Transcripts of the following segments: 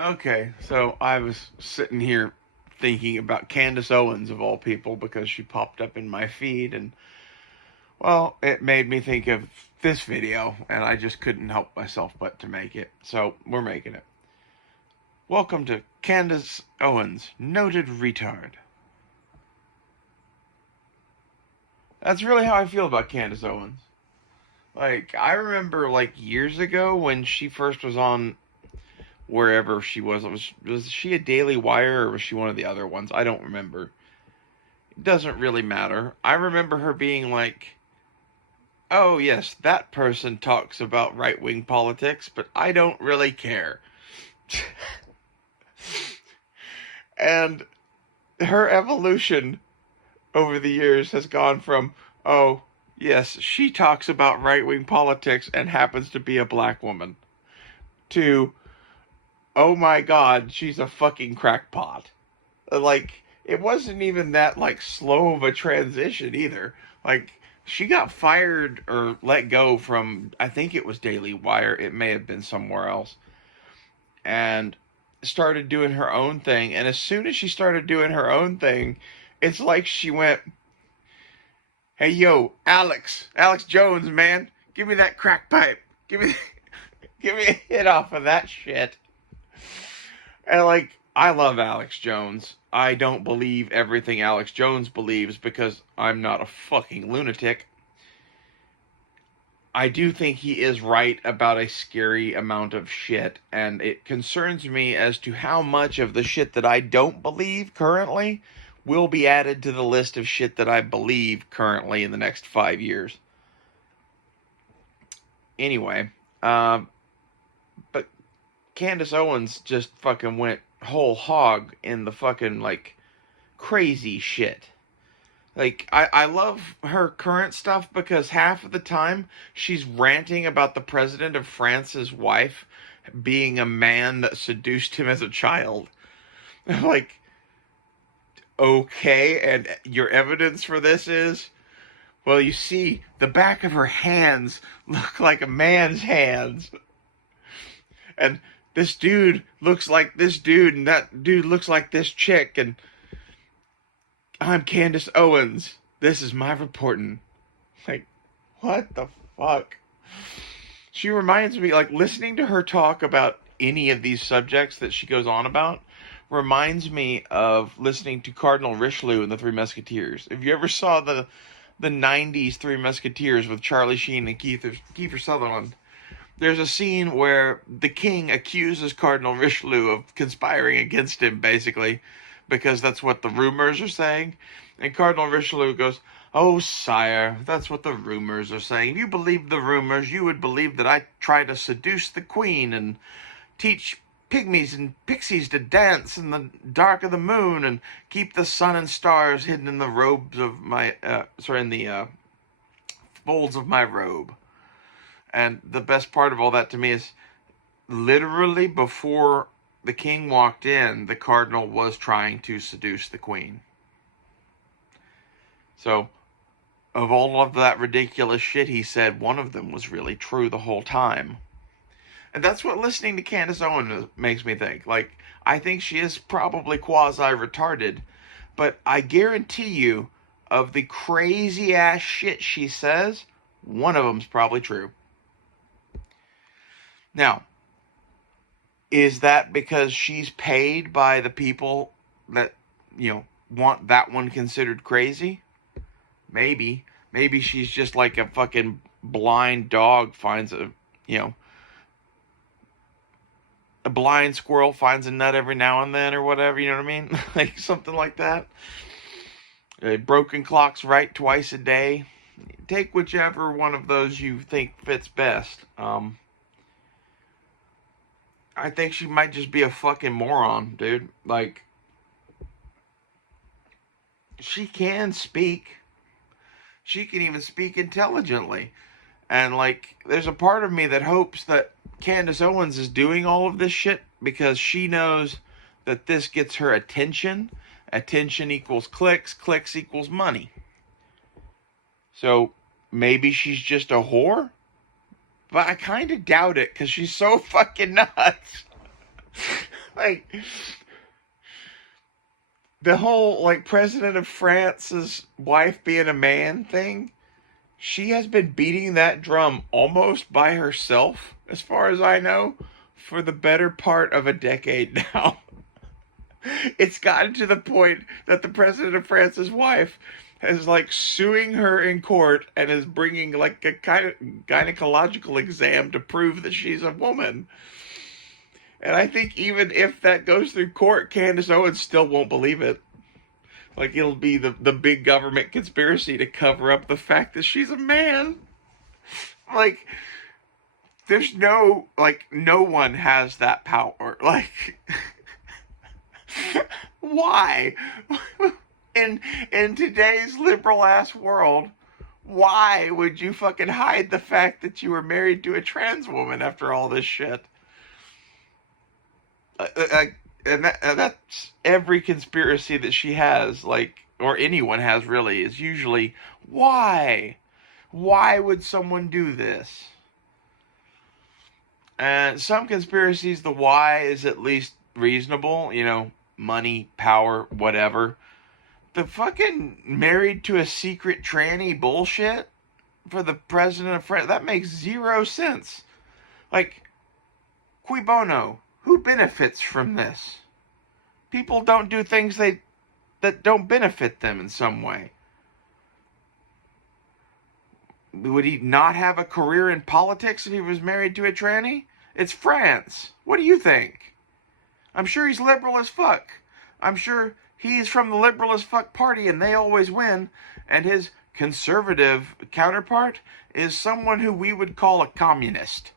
Okay, so I was sitting here thinking about Candace Owens of all people because she popped up in my feed and well, it made me think of this video and I just couldn't help myself but to make it. So, we're making it. Welcome to Candace Owens, noted retard. That's really how I feel about Candace Owens. Like, I remember like years ago when she first was on wherever she was she a Daily Wire or was she one of the other ones? I don't remember. It doesn't really matter. I remember her being like, "Oh yes, that person talks about right-wing politics, but I don't really care." And her evolution over the years has gone from, "Oh, yes, she talks about right-wing politics and happens to be a black woman," to, "Oh my god, she's a fucking crackpot." Like, it wasn't even that like slow of a transition either. Like, she got fired or let go from, I think it was Daily Wire, it may have been somewhere else, and started doing her own thing. And as soon as she started doing her own thing, it's like she went, "Hey yo, Alex Jones, man, give me that crack pipe, give me give me a hit off of that shit." And like, I love Alex Jones. I don't believe everything Alex Jones believes because I'm not a fucking lunatic. I do think he is right about a scary amount of shit, and it concerns me as to how much of the shit that I don't believe currently will be added to the list of shit that I believe currently in the next 5 years. Anyway, but Candace Owens just fucking went whole hog in the fucking, like, crazy shit. Like, I love her current stuff because half of the time she's ranting about the president of France's wife being a man that seduced him as a child. Like, okay, and your evidence for this is, well, you see, the back of her hands look like a man's hands. And this dude looks like this dude, and that dude looks like this chick, and I'm Candace Owens. This is my reporting. Like, what the fuck? She reminds me, like, listening to her talk about any of these subjects that she goes on about reminds me of listening to Cardinal Richelieu in the Three Musketeers. If you ever saw the 90s Three Musketeers with Charlie Sheen and Kiefer Sutherland, there's a scene where the king accuses Cardinal Richelieu of conspiring against him, basically, because that's what the rumors are saying. And Cardinal Richelieu goes, "Oh, sire, that's what the rumors are saying. If you believed the rumors, you would believe that I try to seduce the queen and teach pygmies and pixies to dance in the dark of the moon and keep the sun and stars hidden in the robes of my, in the folds of my robe." And the best part of all that to me is literally before the king walked in, the cardinal was trying to seduce the queen. So, of all of that ridiculous shit he said, one of them was really true the whole time. And that's what listening to Candace Owens makes me think. Like, I think she is probably quasi-retarded, but I guarantee you, of the crazy ass shit she says, one of them's probably true. Now, is that because she's paid by the people that, want that one considered crazy? Maybe. Maybe she's just like a fucking blind dog finds a blind squirrel finds a nut every now and then or whatever, you know what I mean? Like something like that. A broken clock's right twice a day. Take whichever one of those you think fits best. I think she might just be a fucking moron, dude. Like, she can speak. She can even speak intelligently. And, like, there's a part of me that hopes that Candace Owens is doing all of this shit because she knows that this gets her attention. Attention equals clicks. Clicks equals money. So, maybe she's just a whore? But I kind of doubt it because she's so fucking nuts. Like, the whole, like, president of France's wife being a man thing, she has been beating that drum almost by herself, as far as I know, for the better part of a decade now. It's gotten to the point that the president of France's wife is like suing her in court and is bringing like a kind of gynecological exam to prove that she's a woman. And I think even if that goes through court, Candace Owens still won't believe it. Like, it'll be the big government conspiracy to cover up the fact that she's a man. Like, there's no one has that power. Like, why? In today's liberal ass world, why would you fucking hide the fact that you were married to a trans woman after all this shit? And that's every conspiracy that she has, like, or anyone has really, is usually, why? Why would someone do this? And some conspiracies, the why is at least reasonable, money, power, whatever. The fucking married to a secret tranny bullshit for the president of France, that makes zero sense. Like, cui bono? Who benefits from this? People don't do things that don't benefit them in some way. Would he not have a career in politics if he was married to a tranny? It's France. What do you think? I'm sure he's liberal as fuck. I'm sure he's from the liberal as fuck party and they always win. And his conservative counterpart is someone who we would call a communist.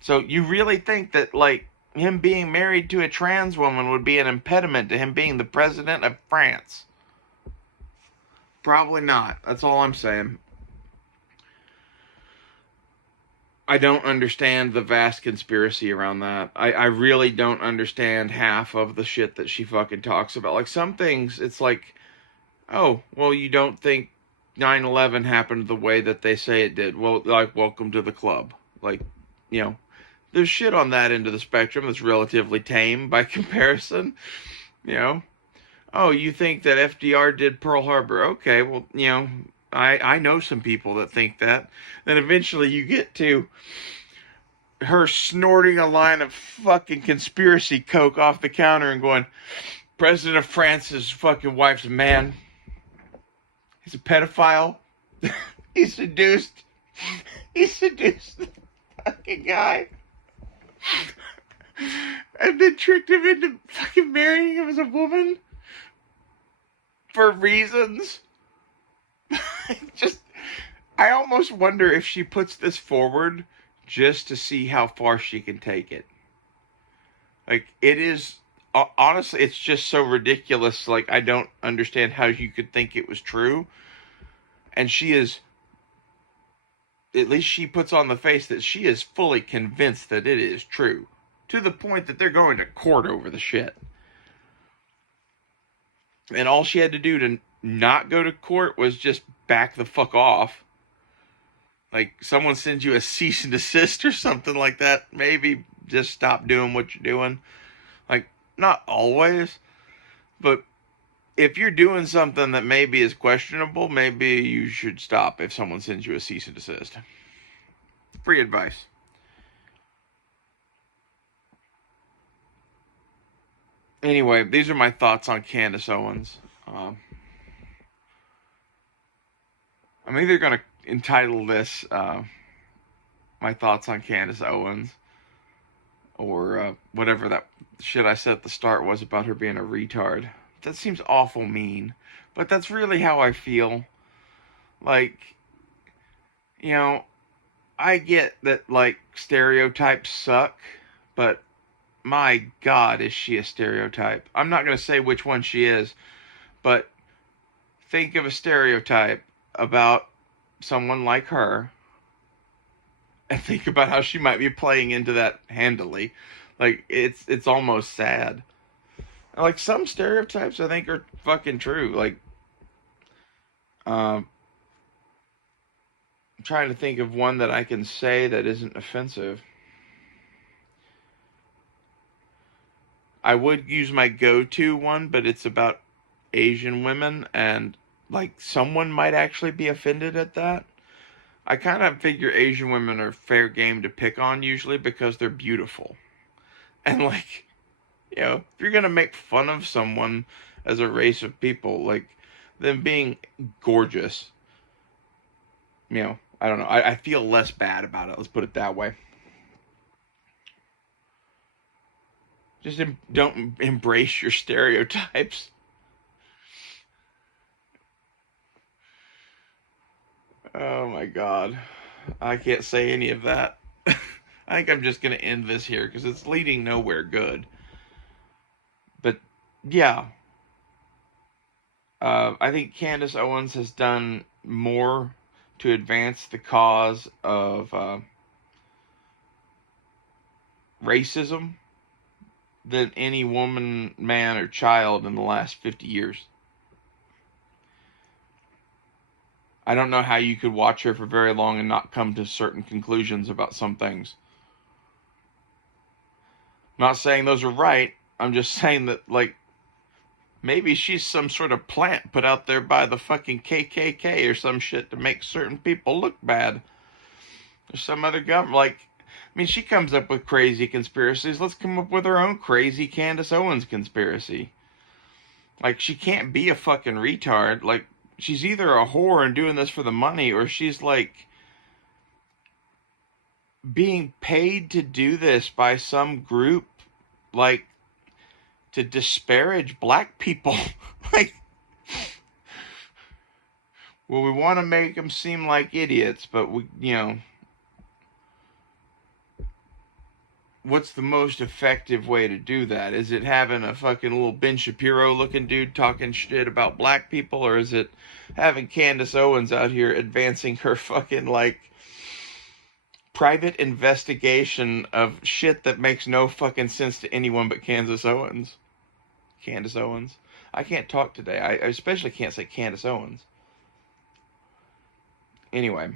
So you really think that, like, him being married to a trans woman would be an impediment to him being the president of France? Probably not. That's all I'm saying. I don't understand the vast conspiracy around that. I really don't understand half of the shit that she fucking talks about. Like, some things, it's like, oh, well, you don't think 9/11 happened the way that they say it did. Well, like, welcome to the club. Like, there's shit on that end of the spectrum that's relatively tame by comparison. Oh, you think that FDR did Pearl Harbor? Okay, well, I know some people that think that. Then eventually you get to her snorting a line of fucking conspiracy coke off the counter and going, President of France's fucking wife's a man. He's a pedophile. He seduced the fucking guy. And then tricked him into fucking marrying him as a woman. For reasons. I almost wonder if she puts this forward just to see how far she can take it. Like, it is, honestly, it's just so ridiculous. Like, I don't understand how you could think it was true. And she is, at least she puts on the face that she is fully convinced that it is true. To the point that they're going to court over the shit. And all she had to do to not go to court was just back the fuck off. Like, someone sends you a cease and desist or something like that, maybe just stop doing what you're doing. Like, not always, but if you're doing something that maybe is questionable, maybe you should stop if someone sends you a cease and desist. Free advice. Anyway, these are my thoughts on Candace Owens. I'm either going to entitle this my thoughts on Candace Owens, or whatever that shit I said at the start was about her being a retard. That seems awful mean, but that's really how I feel. Like, I get that, like, stereotypes suck, but my God, is she a stereotype? I'm not going to say which one she is, but think of a stereotype about someone like her, and think about how she might be playing into that handily. Like, it's almost sad. Like, some stereotypes I think are fucking true. Like, I'm trying to think of one that I can say that isn't offensive. I would use my go-to one, but it's about Asian women, and like someone might actually be offended at that. I kind of figure Asian women are fair game to pick on usually because they're beautiful. And like, if you're gonna make fun of someone as a race of people, like them being gorgeous, I don't know. I feel less bad about it. Let's put it that way. Just don't embrace your stereotypes. Oh my god. I can't say any of that. I think I'm just going to end this here because it's leading nowhere good. But yeah, I think Candace Owens has done more to advance the cause of racism than any woman, man, or child in the last 50 years. I don't know how you could watch her for very long and not come to certain conclusions about some things. I'm not saying those are right. I'm just saying that, like, maybe she's some sort of plant put out there by the fucking KKK or some shit to make certain people look bad. Or some other government. Like, I mean, she comes up with crazy conspiracies. Let's come up with our own crazy Candace Owens conspiracy. Like, she can't be a fucking retard. Like, she's either a whore and doing this for the money, or she's like being paid to do this by some group, like, to disparage black people. Like, well, we want to make them seem like idiots, but what's the most effective way to do that? Is it having a fucking little Ben Shapiro looking dude talking shit about black people, or is it having Candace Owens out here advancing her fucking, like, private investigation of shit that makes no fucking sense to anyone but Candace Owens? Candace Owens. I can't talk today. I especially can't say Candace Owens. Anyway,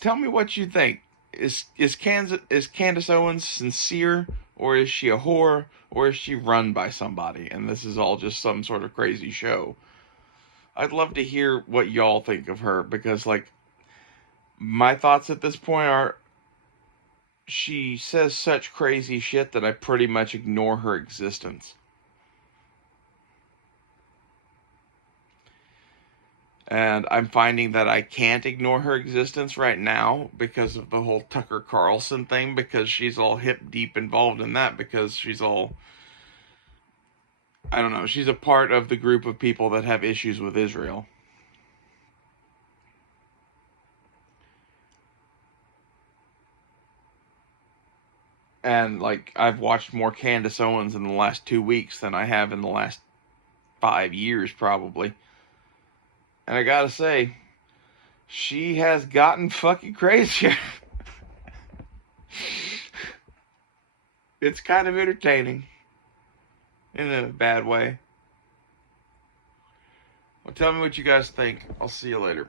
tell me what you think. Is Candace Owens sincere, or is she a whore, or is she run by somebody and this is all just some sort of crazy show? I'd love to hear what y'all think of her, because, like, my thoughts at this point are she says such crazy shit that I pretty much ignore her existence. And I'm finding that I can't ignore her existence right now because of the whole Tucker Carlson thing, because she's all hip deep involved in that, because she's all, I don't know, she's a part of the group of people that have issues with Israel. And, like, I've watched more Candace Owens in the last 2 weeks than I have in the last 5 years, probably. And I gotta say, she has gotten fucking crazier. It's kind of entertaining in a bad way. Well, tell me what you guys think. I'll see you later.